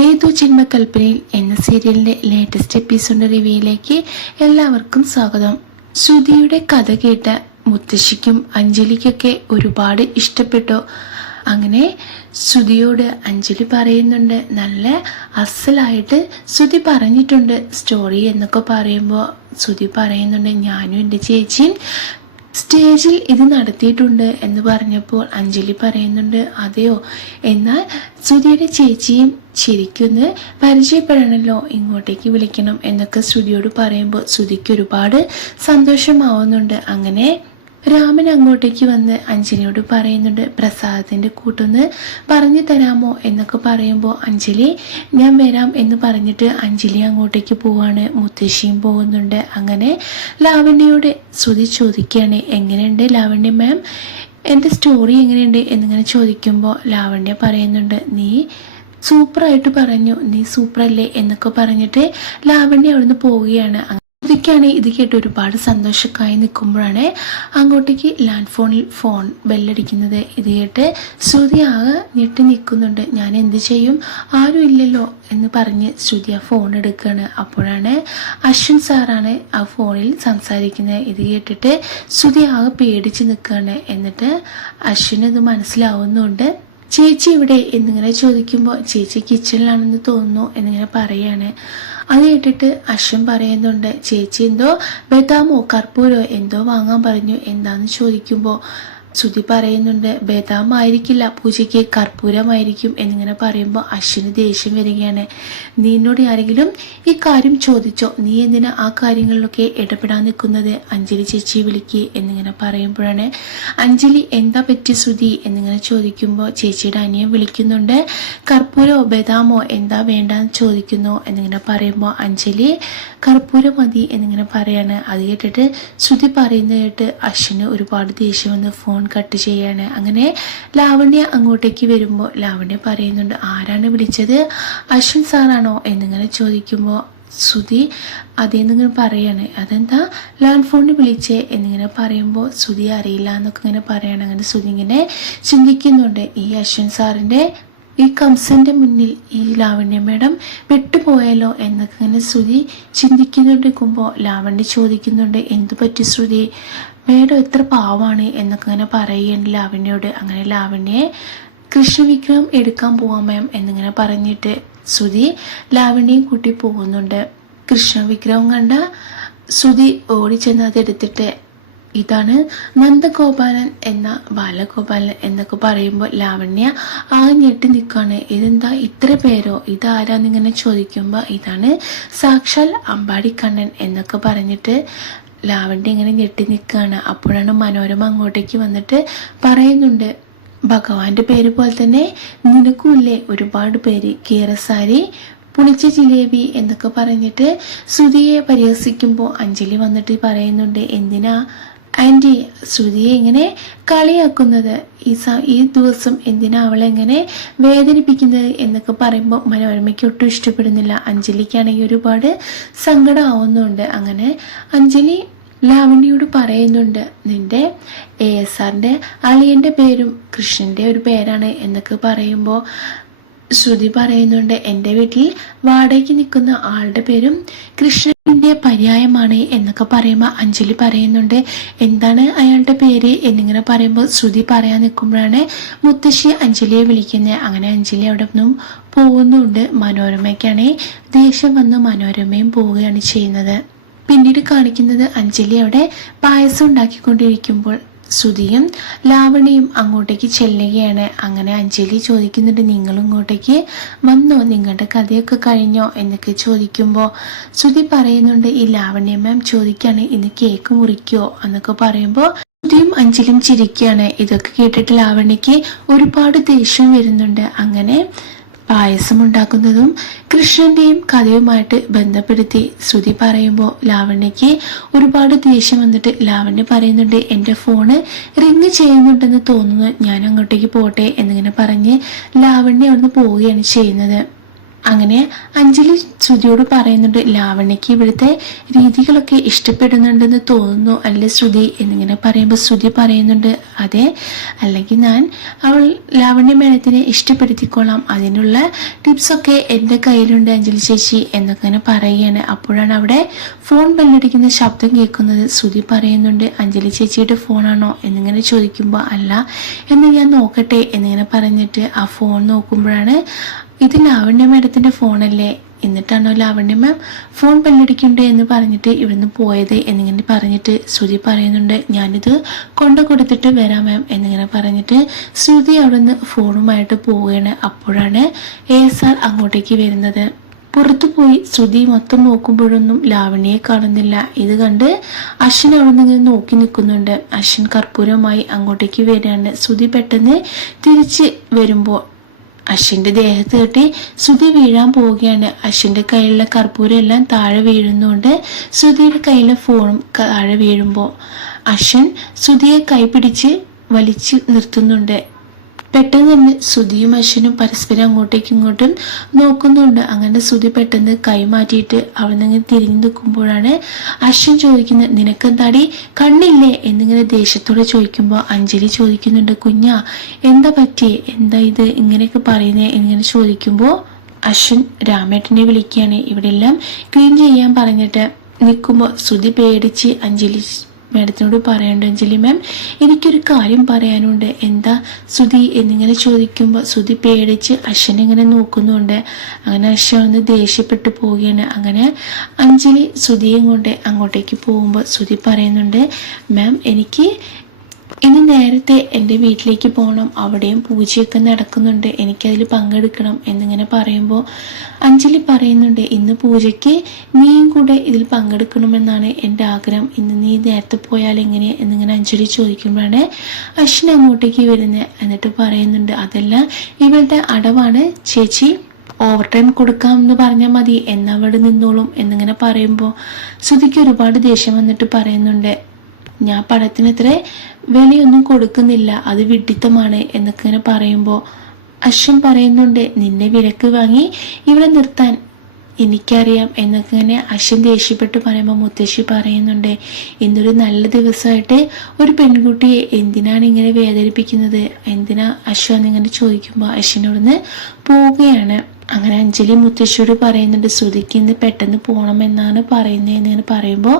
ഏതു ജന്മകൽപ്പനയിൽ എന്ന സീരിയലിന്റെ ലേറ്റസ്റ്റ് എപ്പിസോഡ് റിവ്യൂയിലേക്ക് എല്ലാവർക്കും സ്വാഗതം. ശ്രുതിയുടെ കഥ കേട്ട മുത്തശ്ശിക്കും അഞ്ജലിക്കൊക്കെ ഒരുപാട് ഇഷ്ടപ്പെട്ടു. അങ്ങനെ ശ്രുതിയോട് അഞ്ജലി പറയുന്നുണ്ട് നല്ല അസലായിട്ട് ശ്രുതി പറഞ്ഞിട്ടുണ്ട് സ്റ്റോറി എന്നൊക്കെ പറയുമ്പോൾ ശ്രുതി പറയുന്നുണ്ട് ഞാനും എന്റെ ചേച്ചിയും സ്റ്റേജിൽ ഇത് നടത്തിയിട്ടുണ്ട് എന്ന് പറഞ്ഞപ്പോൾ അഞ്ജലി പറയുന്നുണ്ട് അതെയോ? എന്നാൽ ശ്രുതിയുടെ ചേച്ചിയും ശരിക്കൊന്ന് പരിചയപ്പെടണമല്ലോ ഇങ്ങോട്ടേക്ക് വിളിക്കണം എന്നൊക്കെ ശ്രുതിയോട് പറയുമ്പോൾ ശ്രുതിക്ക് ഒരുപാട് സന്തോഷമാവുന്നുണ്ട്. അങ്ങനെ രാമൻ അങ്ങോട്ടേക്ക് വന്ന് അഞ്ജലിയോട് പറയുന്നുണ്ട് പ്രസാദത്തിന്റെ കൂട്ടൊന്ന് പറഞ്ഞു തരാമോ? എന്നൊക്കെ പറയുമ്പോൾ അഞ്ജലി ഞാൻ വരാം എന്ന് പറഞ്ഞിട്ട് അഞ്ജലി അങ്ങോട്ടേക്ക് പോവാണ്. മുത്തശ്ശിയും പോകുന്നുണ്ട്. അങ്ങനെ ലാവണ്യയോട് ശ്രുതി ചോദിക്കുകയാണ് എങ്ങനെയുണ്ട് ലാവണ്യ മാം? എന്റെ സ്റ്റോറി എങ്ങനെയുണ്ട്? എന്നിങ്ങനെ ചോദിക്കുമ്പോൾ ലാവണ്യ പറയുന്നുണ്ട് നീ സൂപ്പറായിട്ട് പറഞ്ഞു നീ സൂപ്പറല്ലേ എന്നൊക്കെ പറഞ്ഞിട്ട് ലാവണ്യ അവിടുന്ന് പോവുകയാണ്. ശ്രുതിക്കാണ് ഇത് കേട്ട് ഒരുപാട് സന്തോഷക്കായി നിൽക്കുമ്പോഴാണ് അങ്ങോട്ടേക്ക് ലാൻഡ് ഫോണിൽ ഫോൺ ബെല്ലടിക്കുന്നത്. ഇത് കേട്ട് ശ്രുതി ആകെ ഞെട്ടി നിൽക്കുന്നുണ്ട്. ഞാൻ എന്ത് ചെയ്യും? ആരും ഇല്ലല്ലോ എന്ന് പറഞ്ഞ് ശ്രുതി ആ ഫോൺ എടുക്കുകയാണ്. അപ്പോഴാണ് അശ്വിൻ സാറാണ് ആ ഫോണിൽ സംസാരിക്കുന്നത്. ഇത് കേട്ടിട്ട് ശ്രുതി ആകെ പേടിച്ച് നിൽക്കുകയാണ്. എന്നിട്ട് അശ്വിൻ ഇത് മനസ്സിലാവുന്നുണ്ട്. ചേച്ചി ഇവിടെ എന്നിങ്ങനെ ചോദിക്കുമ്പോൾ ചേച്ചി കിച്ചണിലാണെന്ന് തോന്നുന്നു എന്നിങ്ങനെ പറയാണ്. അത് കേട്ടിട്ട് അശ്വൻ പറയുന്നുണ്ട് ചേച്ചി എന്തോ ബദാമോ കർപ്പൂരോ എന്തോ വാങ്ങാൻ പറഞ്ഞു എന്താന്ന് ചോദിക്കുമ്പോൾ ശ്രുതി പറയുന്നുണ്ട് ബദാം ആയിരിക്കില്ല പൂജയ്ക്ക് കർപ്പൂരമായിരിക്കും എന്നിങ്ങനെ പറയുമ്പോൾ അശ്വിന് ദേഷ്യം വരികയാണ്. നീ എന്നോട് ആരെങ്കിലും ഈ കാര്യം ചോദിച്ചോ? നീ എന്തിനാ ആ കാര്യങ്ങളിലൊക്കെ ഇടപെടാൻ നിൽക്കുന്നത്? അഞ്ജലി ചേച്ചി വിളിക്ക് എന്നിങ്ങനെ പറയുമ്പോഴാണ്. അഞ്ജലി എന്താ പറ്റി ശ്രുതി? എന്നിങ്ങനെ ചോദിക്കുമ്പോൾ ചേച്ചിയുടെ അനിയൻ വിളിക്കുന്നുണ്ട്. കർപ്പൂരോ ബദാമോ എന്താ വേണ്ടെന്ന് ചോദിക്കുന്നു? എന്നിങ്ങനെ പറയുമ്പോൾ അഞ്ജലി കർപ്പൂരം മതി എന്നിങ്ങനെ പറയാണ്. അത് കേട്ടിട്ട് ശ്രുതി പറയുന്നത് കേട്ട് അശ്വിന് ഒരുപാട് ദേഷ്യം വന്ന് ഫോൺ കട്ട് ചെയ്യാണ്. അങ്ങനെ ലാവണ്യ അങ്ങോട്ടേക്ക് വരുമ്പോൾ ലാവണ്യ പറയുന്നുണ്ട് ആരാണ് വിളിച്ചത്? അശ്വിൻ സാറാണോ? എന്നിങ്ങനെ ചോദിക്കുമ്പോൾ ശ്രുതി അതേന്നിങ്ങനെ പറയാണ് അതെന്താ? ലാൻഡ് ഫോണിൽ വിളിച്ചേ? എന്നിങ്ങനെ പറയുമ്പോൾ ശ്രുതി അറിയില്ല എന്നൊക്കെ ഇങ്ങനെ പറയാണ്. അങ്ങനെ ശ്രുതി ഇങ്ങനെ ചിന്തിക്കുന്നുണ്ട് ഈ അശ്വിൻ സാറിന്റെ ഈ കംസന്റെ മുന്നിൽ ഈ ലാവണ്യ മേഡം വിട്ടുപോയാലോ എന്നൊക്കെ ഇങ്ങനെ ശ്രുതി ചിന്തിക്കുന്നുണ്ടിരിക്കുമ്പോൾ ലാവണ്യ ചോദിക്കുന്നുണ്ട് എന്തു പറ്റി ശ്രുതി മേഡം എത്ര പാവാണ് എന്നൊക്കെ ഇങ്ങനെ പറയുകയാണ് ലാവണ്യോട് അങ്ങനെ ലാവണ്യെ കൃഷ്ണവിഗ്രഹം എടുക്കാൻ പോവാൻ മാം എന്നിങ്ങനെ പറഞ്ഞിട്ട് ശ്രുതി ലാവണ്യയും കൂട്ടി പോകുന്നുണ്ട്. കൃഷ്ണവിഗ്രഹം കണ്ട ശ്രുതി ഓടിച്ചെന്ന് അതെടുത്തിട്ട് ഇതാണ് നന്ദഗോപാലൻ എന്ന ബാലഗോപാലൻ എന്നൊക്കെ പറയുമ്പോൾ ലാവണ്യ ആ ഞെട്ടി നിൽക്കുകയാണ് ഇതെന്താ ഇത്ര പേരോ? ഇതാരാന്നിങ്ങനെ ചോദിക്കുമ്പോൾ ഇതാണ് സാക്ഷാൽ അമ്പാടിക്കണ്ണൻ എന്നൊക്കെ പറഞ്ഞിട്ട് ലാവണ്യ ഇങ്ങനെ ഞെട്ടി നിൽക്കുകയാണ് അപ്പോഴാണ് മനോരമ അങ്ങോട്ടേക്ക് വന്നിട്ട് പറയുന്നുണ്ട് ഭഗവാന്റെ പേര് പോലെ തന്നെ നിനക്കുമില്ലേ ഒരുപാട് പേര്? കീറസാരി പുളിച്ച ജിലേബി എന്നൊക്കെ പറഞ്ഞിട്ട് ശ്രുതിയെ പരിഹസിക്കുമ്പോൾ അഞ്ജലി വന്നിട്ട് പറയുന്നുണ്ട് എന്തിനാ ആന്റി ശ്രുതിയെ ഇങ്ങനെ കളിയാക്കുന്നത് ഈ സ ഈ ദിവസം എന്തിനാ അവളെങ്ങനെ വേദനിപ്പിക്കുന്നത് എന്നൊക്കെ പറയുമ്പോൾ മനോരമയ്ക്ക് ഒട്ടും ഇഷ്ടപ്പെടുന്നില്ല. അഞ്ജലിക്കാണെങ്കിൽ ഒരുപാട് സങ്കടമാവുന്നുണ്ട് അങ്ങനെ അഞ്ജലി ലാവണ്യോട് പറയുന്നുണ്ട് നിന്റെ എ എസ് ആറിന്റെ അളിയന്റെ പേരും കൃഷ്ണന്റെ ഒരു പേരാണ് എന്നൊക്കെ പറയുമ്പോൾ ശ്രുതി പറയുന്നുണ്ട് എന്റെ വീട്ടിൽ വാടകയ്ക്ക് നിൽക്കുന്ന ആളുടെ പേരും കൃഷ്ണന്റെ പര്യായമാണ് എന്നൊക്കെ പറയുമ്പോൾ അഞ്ജലി പറയുന്നുണ്ട്. എന്താണ് അയാളുടെ പേര് എന്നിങ്ങനെ പറയുമ്പോൾ ശ്രുതി പറയാൻ നിൽക്കുമ്പോഴാണ് മുത്തശ്ശി അഞ്ജലിയെ വിളിക്കുന്നത് അങ്ങനെ അഞ്ജലി അവിടെ നിന്നും പോകുന്നുണ്ട് മനോരമയ്ക്കാണ്. ദേഷ്യം വന്ന് മനോരമയും പോവുകയാണ് ചെയ്യുന്നത്. പിന്നീട് കാണിക്കുന്നത് അഞ്ജലി അവിടെ പായസം ഉണ്ടാക്കിക്കൊണ്ടിരിക്കുമ്പോൾ ശ്രുതിയും ലാവണിയും അങ്ങോട്ടേക്ക് ചെല്ലുകയാണ്. അങ്ങനെ അഞ്ജലി ചോദിക്കുന്നുണ്ട് നിങ്ങളും ഇങ്ങോട്ടേക്ക് വന്നോ? നിങ്ങളുടെ കഥയൊക്കെ കഴിഞ്ഞോ? എന്നൊക്കെ ചോദിക്കുമ്പോൾ ശ്രുതി പറയുന്നുണ്ട് ഈ ലാവണ്യ മാം ചോദിക്കാണ് ഇന്ന് കേക്ക് മുറിക്കോ? എന്നൊക്കെ പറയുമ്പോൾ ശ്രുതിയും അഞ്ജലിയും ചിരിക്കുകയാണ് ഇതൊക്കെ കേട്ടിട്ട് ലാവണ്യക്ക് ഒരുപാട് ദേഷ്യം വരുന്നുണ്ട്. അങ്ങനെ പായസം ഉണ്ടാക്കുന്നതും കൃഷ്ണന്റെയും കഥയുമായിട്ട് ബന്ധപ്പെടുത്തി ശ്രുതി പറയുമ്പോൾ ലാവണ്യക്ക് ഒരുപാട് ദേഷ്യം വന്നിട്ട് ലാവണ്യ പറയുന്നുണ്ട് എന്റെ ഫോണ് റിങ് ചെയ്യുന്നുണ്ടെന്ന് തോന്നുന്നു. ഞാൻ അങ്ങോട്ടേക്ക് പോട്ടെ എന്നിങ്ങനെ പറഞ്ഞ് ലാവണ്യ അവിടുന്ന് പോവുകയാണ് ചെയ്യുന്നത്. അങ്ങനെ അഞ്ജലി ശ്രുതിയോട് പറയുന്നുണ്ട് ലാവണ്യക്ക് ഇവിടുത്തെ രീതികളൊക്കെ ഇഷ്ടപ്പെടുന്നുണ്ടെന്ന് തോന്നുന്നു അല്ലേ ശ്രുതി? എന്നിങ്ങനെ പറയുമ്പോൾ ശ്രുതി പറയുന്നുണ്ട് അതെ അല്ലെങ്കിൽ ഞാൻ അവൾ ലാവണ്യ മേഡത്തിനെ ഇഷ്ടപ്പെടുത്തിക്കൊള്ളാം അതിനുള്ള ടിപ്സൊക്കെ എന്റെ കയ്യിലുണ്ട് അഞ്ജലി ചേച്ചി എന്നൊക്കെ പറയുകയാണ്. അപ്പോഴാണ് അവിടെ ഫോൺ ബെല്ലടിക്കുന്ന ശബ്ദം കേൾക്കുന്നത്. ശ്രുതി പറയുന്നുണ്ട് അഞ്ജലി ചേച്ചിയുടെ ഫോണാണോ? എന്നിങ്ങനെ ചോദിക്കുമ്പോൾ അല്ല എന്ന് ഞാൻ നോക്കട്ടെ എന്നിങ്ങനെ പറഞ്ഞിട്ട് ആ ഫോൺ നോക്കുമ്പോഴാണ് ഇത് ലാവണ്യ മാഡത്തിന്റെ ഫോണല്ലേ? എന്നിട്ടാണോ ലാവണ്യ മാം ഫോൺ ബെല്ലടിക്കണ്ടേ എന്ന് പറഞ്ഞിട്ട് ഇവിടുന്ന് പോയത് എന്നിങ്ങനെ പറഞ്ഞിട്ട് ശ്രുതി പറയുന്നുണ്ട് ഞാനിത് കൊണ്ടു കൊടുത്തിട്ട് വരാം മാം എന്നിങ്ങനെ പറഞ്ഞിട്ട് ശ്രുതി അവിടുന്ന് ഫോണുമായിട്ട് പോവുകയാണ്. അപ്പോഴാണ് എ എസ് ആർ അങ്ങോട്ടേക്ക് വരുന്നത്. പുറത്തു പോയി ശ്രുതി മൊത്തം നോക്കുമ്പോഴൊന്നും ലാവണ്യെ കാണുന്നില്ല. ഇത് കണ്ട് അശ്വിൻ അവിടെ നിന്ന് നോക്കി നിൽക്കുന്നുണ്ട്. അശ്വിൻ കർപ്പൂരമായി അങ്ങോട്ടേക്ക് വരികയാണ്. ശ്രുതി പെട്ടെന്ന് തിരിച്ച് വരുമ്പോൾ അശ്വിന്റെ ദേഹത്ത് കെട്ടി ശ്രുതി വീഴാൻ പോവുകയാണ്. അശ്വിന്റെ കയ്യിലുള്ള കർപ്പൂരം എല്ലാം താഴെ വീഴുന്നുണ്ട് ശ്രുതിയുടെ കയ്യിലെ ഫോണും താഴെ വീഴുമ്പോൾ അശ്വിൻ ശ്രുതിയെ കൈപിടിച്ച് വലിച്ചു നിർത്തുന്നുണ്ട്. പെട്ടെന്ന് തന്നെ ശ്രുതിയും അശ്വനും പരസ്പരം അങ്ങോട്ടേക്കും ഇങ്ങോട്ടും നോക്കുന്നുണ്ട്. അങ്ങനെ ശ്രുതി പെട്ടെന്ന് കൈമാറ്റിയിട്ട് മാറ്റിയിട്ട് അവിടെ തിരിഞ്ഞു നിൽക്കുമ്പോഴാണ് അശ്വൻ ചോദിക്കുന്നത് നിനക്കെന്താടി? കണ്ണില്ലേ? എന്നിങ്ങനെ ദേഷ്യത്തോടെ ചോദിക്കുമ്പോൾ അഞ്ജലി ചോദിക്കുന്നുണ്ട് കുഞ്ഞ എന്താ പറ്റിയേ? എന്താ ഇത്? ഇങ്ങനെയൊക്കെ പറയുന്നേ? എന്നിങ്ങനെ ചോദിക്കുമ്പോൾ അശ്വൻ രാമേട്ടനെ വിളിക്കുകയാണ് ഇവിടെ എല്ലാം ക്ലീൻ ചെയ്യാൻ പറഞ്ഞിട്ട് നിൽക്കുമ്പോൾ ശ്രുതി പേടിച്ച് അഞ്ജലി മാഡത്തിനോട് പറയണ്ട അഞ്ജലി മാം? എനിക്കൊരു കാര്യം പറയാനുണ്ട്. എന്താ ശ്രുതി എന്നിങ്ങനെ ചോദിക്കുമ്പോൾ ശ്രുതി പേടിച്ച് അശ്വനെ ഇങ്ങനെ നോക്കുന്നുണ്ട്. അങ്ങനെ അശ്വൻ ഒന്ന് ദേഷ്യപ്പെട്ടു പോവുകയാണ്. അങ്ങനെ അഞ്ജലി ശ്രുതിയും കൊണ്ട് അങ്ങോട്ടേക്ക് പോകുമ്പോൾ ശ്രുതി പറയുന്നുണ്ട് മാം എനിക്ക് നേരത്തെ എന്റെ വീട്ടിലേക്ക് പോകണം അവിടെയും പൂജയൊക്കെ നടക്കുന്നുണ്ട് എനിക്കതിൽ പങ്കെടുക്കണം എന്നിങ്ങനെ പറയുമ്പോൾ അഞ്ജലി പറയുന്നുണ്ട് ഇന്ന് പൂജയ്ക്ക് നീയും കൂടെ ഇതിൽ പങ്കെടുക്കണമെന്നാണ് എന്റെ ആഗ്രഹം. ഇന്ന് നീ നേരത്തെ പോയാൽ എങ്ങനെ? എന്നിങ്ങനെ അഞ്ജലി ചോദിക്കുമ്പോഴാണ് അശ്വിൻ അങ്ങോട്ടേക്ക് വരുന്നത്. എന്നിട്ട് പറയുന്നുണ്ട് അതെല്ലാം ഇവളുടെ അടവാണ്. ചേച്ചി ഓവർ ടൈം കൊടുക്കാം എന്ന് പറഞ്ഞാൽ മതി. എന്നവിടെ നിന്നോളും. എന്നിങ്ങനെ പറയുമ്പോൾ ശ്രുതിക്ക് ഒരുപാട് ദേഷ്യം വന്നിട്ട് പറയുന്നുണ്ട് ഞാൻ പണത്തിന് ഇത്ര വിലയൊന്നും കൊടുക്കുന്നില്ല. അത് വിഡിത്തമാണ് എന്നൊക്കെ ഇങ്ങനെ പറയുമ്പോൾ അശ്വൻ പറയുന്നുണ്ട് നിന്നെ വിലക്ക് വാങ്ങി ഇവിടെ നിർത്താൻ എനിക്കറിയാം എന്നൊക്കെ ഇങ്ങനെ അശ്വൻ ദേഷ്യപ്പെട്ട് പറയുമ്പോൾ മുത്തശ്ശി പറയുന്നുണ്ട് ഇന്നൊരു നല്ല ദിവസമായിട്ട് ഒരു പെൺകുട്ടിയെ എന്തിനാണ് ഇങ്ങനെ വേദനിപ്പിക്കുന്നത്? എന്തിനാ അശ്വൻ ഇങ്ങനെ ചോദിക്കുമ്പോൾ അശ്വനോടൊന്ന് പോവുകയാണ്. അങ്ങനെ അഞ്ജലി മുത്തശ്ശിയോട് പറയുന്നുണ്ട് ശ്രുതിക്ക് ഇന്ന് പെട്ടെന്ന് പോകണമെന്നാണ് പറയുന്നത് എന്നിങ്ങനെ പറയുമ്പോൾ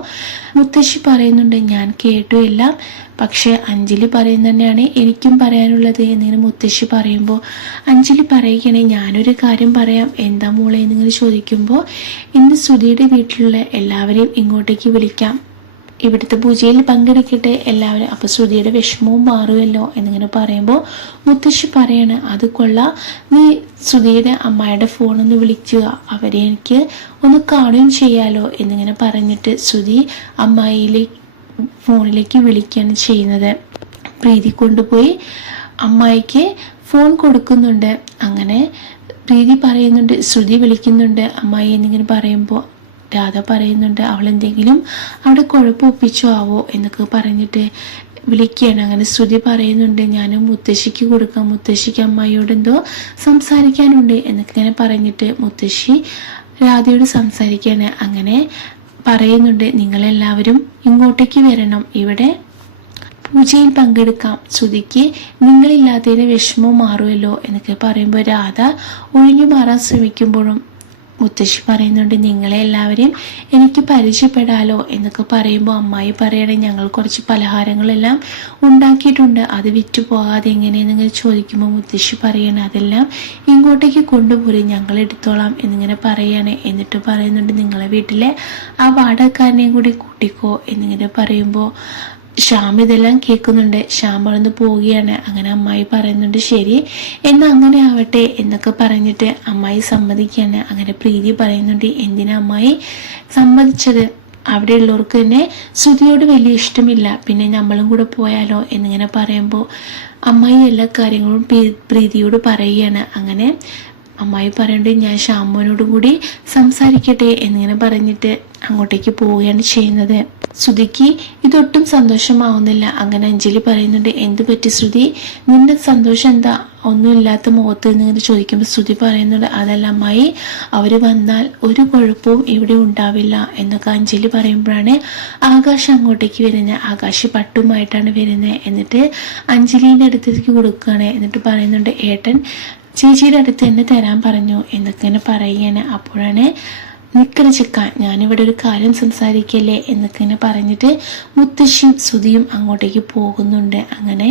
മുത്തശ്ശി പറയുന്നുണ്ട് ഞാൻ കേട്ടു എല്ലാം പക്ഷേ അഞ്ജലി പറയുന്ന തന്നെയാണ് എനിക്കും പറയാനുള്ളത് എന്നിങ്ങനെ മുത്തശ്ശി പറയുമ്പോൾ അഞ്ജലി പറയുകയാണെ ഞാനൊരു കാര്യം പറയാം എന്താ മോളെ? എന്നിങ്ങനെ ചോദിക്കുമ്പോൾ ഇന്ന് ശ്രുതിയുടെ വീട്ടിലുള്ള എല്ലാവരെയും ഇങ്ങോട്ടേക്ക് വിളിക്കാം ഇവിടുത്തെ പൂജയിൽ പങ്കെടുക്കട്ടെ. എല്ലാവരും അപ്പൊ ശ്രുതിയുടെ വിഷമവും മാറുമല്ലോ എന്നിങ്ങനെ പറയുമ്പോൾ മുത്തശ്ശി പറയാണ് അത് കൊള്ളാം. നീ ശ്രുതിയുടെ അമ്മായിയുടെ ഫോണൊന്ന് വിളിക്കുക. അവരെ എനിക്ക് ഒന്ന് കാണുകയും ചെയ്യാലോ. എന്നിങ്ങനെ പറഞ്ഞിട്ട് ശ്രുതി അമ്മായിയിലെ ഫോണിലേക്ക് വിളിക്കുകയാണ് ചെയ്യുന്നത്. പ്രീതി കൊണ്ടുപോയി അമ്മായിക്ക് ഫോൺ കൊടുക്കുന്നുണ്ട്. അങ്ങനെ പ്രീതി പറയുന്നുണ്ട് ശ്രുതി വിളിക്കുന്നുണ്ട്. അമ്മായി എന്നിങ്ങനെ പറയുമ്പോൾ രാധ പറയുന്നുണ്ട് അവൾ എന്തെങ്കിലും അവിടെ കുഴപ്പമൊപ്പിച്ചോ ആവോ? എന്നൊക്കെ പറഞ്ഞിട്ട് വിളിക്കുകയാണ്. അങ്ങനെ ശ്രുതി പറയുന്നുണ്ട് ഞാൻ മുത്തശ്ശിക്ക് കൊടുക്കാം മുത്തശ്ശിക്ക് അമ്മായിയോട് എന്തോ സംസാരിക്കാനുണ്ട് എന്നൊക്കെ ഇങ്ങനെ പറഞ്ഞിട്ട് മുത്തശ്ശി രാധയോട് സംസാരിക്കുകയാണ്. അങ്ങനെ പറയുന്നുണ്ട് നിങ്ങളെല്ലാവരും ഇങ്ങോട്ടേക്ക് വരണം. ഇവിടെ പൂജയിൽ പങ്കെടുക്കാം. ശ്രുതിക്ക് നിങ്ങളില്ലാത്തതിന് വിഷമം മാറുമല്ലോ എന്നൊക്കെ പറയുമ്പോൾ രാധ ഒഴിഞ്ഞു മാറാൻ ശ്രമിക്കുമ്പോഴും മുത്തശ്ശി പറയുന്നുണ്ട് നിങ്ങളെ എല്ലാവരെയും എനിക്ക് പരിചയപ്പെടാലോ എന്നൊക്കെ പറയുമ്പോൾ അമ്മായി പറയണേ ഞങ്ങൾ കുറച്ച് പലഹാരങ്ങളെല്ലാം ഉണ്ടാക്കിയിട്ടുണ്ട് അത് വിറ്റു പോകാതെ എങ്ങനെയെന്നിങ്ങനെ ചോദിക്കുമ്പോൾ മുത്തശ്ശി പറയണേ അതെല്ലാം ഇങ്ങോട്ടേക്ക് കൊണ്ടുപോയി ഞങ്ങൾ എടുത്തോളാം എന്നിങ്ങനെ പറയാണ്. എന്നിട്ട് പറയുന്നുണ്ട് നിങ്ങളെ വീട്ടിലെ ആ വാടകക്കാരനെയും കൂടി കൂട്ടിക്കോ എന്നിങ്ങനെ പറയുമ്പോൾ ശ്യാം ഇതെല്ലാം കേൾക്കുന്നുണ്ട്. ശ്യാം വളർന്ന് പോവുകയാണ്. അങ്ങനെ അമ്മായി പറയുന്നുണ്ട് ശരി എന്നാ അങ്ങനെ ആവട്ടെ എന്നൊക്കെ പറഞ്ഞിട്ട് അമ്മായി സമ്മതിക്കുകയാണ്. അങ്ങനെ പ്രീതി പറയുന്നുണ്ട് എന്തിനാ അമ്മായി സമ്മതിച്ചത്? അവിടെയുള്ളവർക്ക് തന്നെ ശ്രുതിയോട് വലിയ ഇഷ്ടമില്ല. പിന്നെ നമ്മളും കൂടെ പോയാലോ എന്നിങ്ങനെ പറയുമ്പോൾ അമ്മായി എല്ലാ കാര്യങ്ങളും പ്രീതിയോട് പറയുകയാണ്. അങ്ങനെ അമ്മായി പറയുന്നുണ്ട് ഞാൻ ശ്യാമോനോട് കൂടി സംസാരിക്കട്ടെ എന്നിങ്ങനെ പറഞ്ഞിട്ട് അങ്ങോട്ടേക്ക് പോവുകയാണ് ചെയ്യുന്നത്. ശ്രുതിക്ക് ഇതൊട്ടും സന്തോഷമാവുന്നില്ല. അങ്ങനെ അഞ്ജലി പറയുന്നുണ്ട് എന്തു പറ്റി ശ്രുതി? നിന്റെ സന്തോഷം എന്താ? ഒന്നുമില്ലാത്ത മുഖത്ത് നിന്ന് ചോദിക്കുമ്പോൾ ശ്രുതി പറയുന്നുണ്ട് അതല്ല അമ്മായി അവർ വന്നാൽ ഒരു കുഴപ്പവും ഇവിടെ ഉണ്ടാവില്ല എന്നൊക്കെ അഞ്ജലി പറയുമ്പോഴാണ് ആകാശ് അങ്ങോട്ടേക്ക് വരുന്നത് ആകാശ് പട്ടുമായിട്ടാണ് വരുന്നത് എന്നിട്ട് അഞ്ജലിന്റെ അടുത്തേക്ക് കൊടുക്കുകയാണ്. എന്നിട്ട് പറയുന്നുണ്ട് ഏട്ടൻ ചേച്ചിയുടെ അടുത്ത് തന്നെ തരാൻ പറഞ്ഞു എന്നൊക്കെ പറയുകയാണ്. അപ്പോഴാണ് നിക്കണ ചിക്ക ഞാനിവിടെ ഒരു കാര്യം സംസാരിക്കല്ലേ എന്നൊക്കെ ഇങ്ങനെ പറഞ്ഞിട്ട് മുത്തശ്ശിയും ശ്രുതിയും അങ്ങോട്ടേക്ക് പോകുന്നുണ്ട്. അങ്ങനെ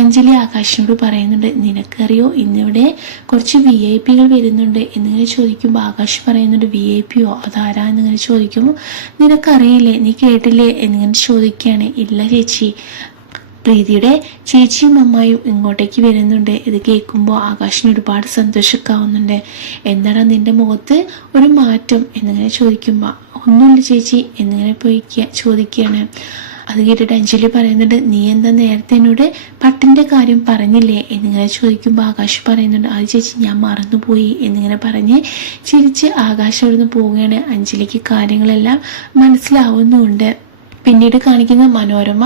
അഞ്ജലി ആകാശിനോട് പറയുന്നുണ്ട് നിനക്കറിയോ ഇന്നിവിടെ കുറച്ച് വി ഐ പികൾ വരുന്നുണ്ട് എന്നിങ്ങനെ ചോദിക്കുമ്പോൾ ആകാശ് പറയുന്നുണ്ട് വി ഐ പിയോ അതാരാ? എന്നിങ്ങനെ ചോദിക്കുമ്പോൾ നിനക്കറിയില്ലേ നീ കേട്ടില്ലേ? എന്നിങ്ങനെ ചോദിക്കുകയാണ്. ഇല്ല ചേച്ചി പ്രീതിയുടെ ചേച്ചിയും അമ്മായും ഇങ്ങോട്ടേക്ക് വരുന്നുണ്ട്. ഇത് കേൾക്കുമ്പോൾ ആകാശിന് ഒരുപാട് സന്തോഷക്കാവുന്നുണ്ട്. എന്താണ് നിന്റെ മുഖത്ത് ഒരു മാറ്റം? എന്നിങ്ങനെ ചോദിക്കുമ്പോൾ ഒന്നുമില്ല ചേച്ചി എന്നിങ്ങനെ പോയി ചോദിക്കുകയാണ്. അത് കേട്ടിട്ട് അഞ്ജലി പറയുന്നുണ്ട് നീ എന്താ നേരത്തെ എന്നോട് പട്ടിന്റെ കാര്യം പറഞ്ഞില്ലേ? എന്നിങ്ങനെ ചോദിക്കുമ്പോൾ ആകാശ് പറയുന്നുണ്ട് അത് ചേച്ചി ഞാൻ മറന്നുപോയി എന്നിങ്ങനെ പറഞ്ഞ് ചിരിച്ച് ആകാശം അവിടുന്ന് പോവുകയാണ്. അഞ്ജലിക്ക് കാര്യങ്ങളെല്ലാം മനസ്സിലാവുന്നുമുണ്ട് പിന്നീട് കാണിക്കുന്ന മനോരമ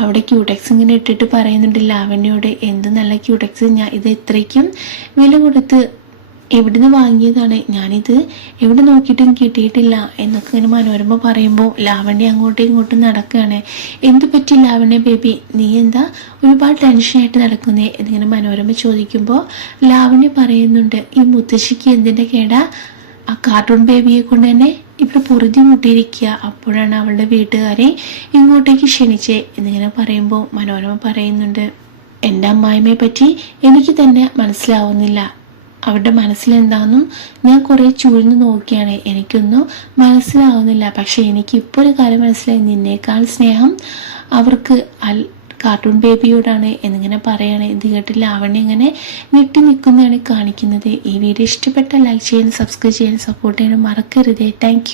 അവിടെ ക്യൂടെക്സ് ഇങ്ങനെ ഇട്ടിട്ട് പറയുന്നുണ്ട് ലാവണ്യോട് എന്ത് നല്ല ക്യൂടെക്സ് ഞാൻ ഇത് ഇത്രയ്ക്കും വില കൊടുത്ത് എവിടുന്ന് വാങ്ങിയതാണ്? ഞാനിത് എവിടെ നോക്കിയിട്ടും കിട്ടിയിട്ടില്ല. എന്നൊക്കെ ഇങ്ങനെ മനോരമ പറയുമ്പോൾ ലാവണ്യ അങ്ങോട്ടും ഇങ്ങോട്ടും നടക്കുകയാണ്. എന്ത് പറ്റി ലാവണ്യ ബേബി? നീ എന്താ ഒരുപാട് ടെൻഷനായിട്ട് നടക്കുന്നേ? എന്നിങ്ങനെ മനോരമ ചോദിക്കുമ്പോൾ ലാവണ്യ പറയുന്നുണ്ട് ഈ മുത്തശ്ശിക്ക് എന്തിന്റെ കേടാ? ആ കാർട്ടൂൺ ബേബിയെ കൊണ്ട് തന്നെ ഇവിടെ പൊറുതി മുട്ടിയിരിക്കുക. അപ്പോഴാണ് അവളുടെ വീട്ടുകാരെ ഇങ്ങോട്ടേക്ക് ക്ഷണിച്ചേ എന്നിങ്ങനെ പറയുമ്പോൾ മനോരമ പറയുന്നുണ്ട് എന്റെ അമ്മായിമ്മയെ പറ്റി എനിക്ക് തന്നെ മനസ്സിലാവുന്നില്ല. അവരുടെ മനസ്സിലെന്താണെന്നും ഞാൻ കുറേ ചൂഴ്ന്ന് നോക്കിയാണ്. എനിക്കൊന്നും മനസ്സിലാവുന്നില്ല. പക്ഷെ എനിക്ക് ഇപ്പോൾ ഒരു കാര്യം മനസ്സിലായി. നിന്നേക്കാൾ സ്നേഹം അവർക്ക് കാർട്ടൂൺ ബേബിയോടാണ് എന്നിങ്ങനെ പറയാണ്. ഇത് കേട്ട് ലാവണ്യ ഇങ്ങനെ ഞെട്ടി നിൽക്കുന്നതാണ് കാണിക്കുന്നത്. ഈ വീഡിയോ ഇഷ്ടപ്പെട്ട ലൈക്ക് ചെയ്യാൻ സബ്സ്ക്രൈബ് ചെയ്യാൻ സപ്പോർട്ട് ചെയ്യാൻ മറക്കരുതേ. താങ്ക്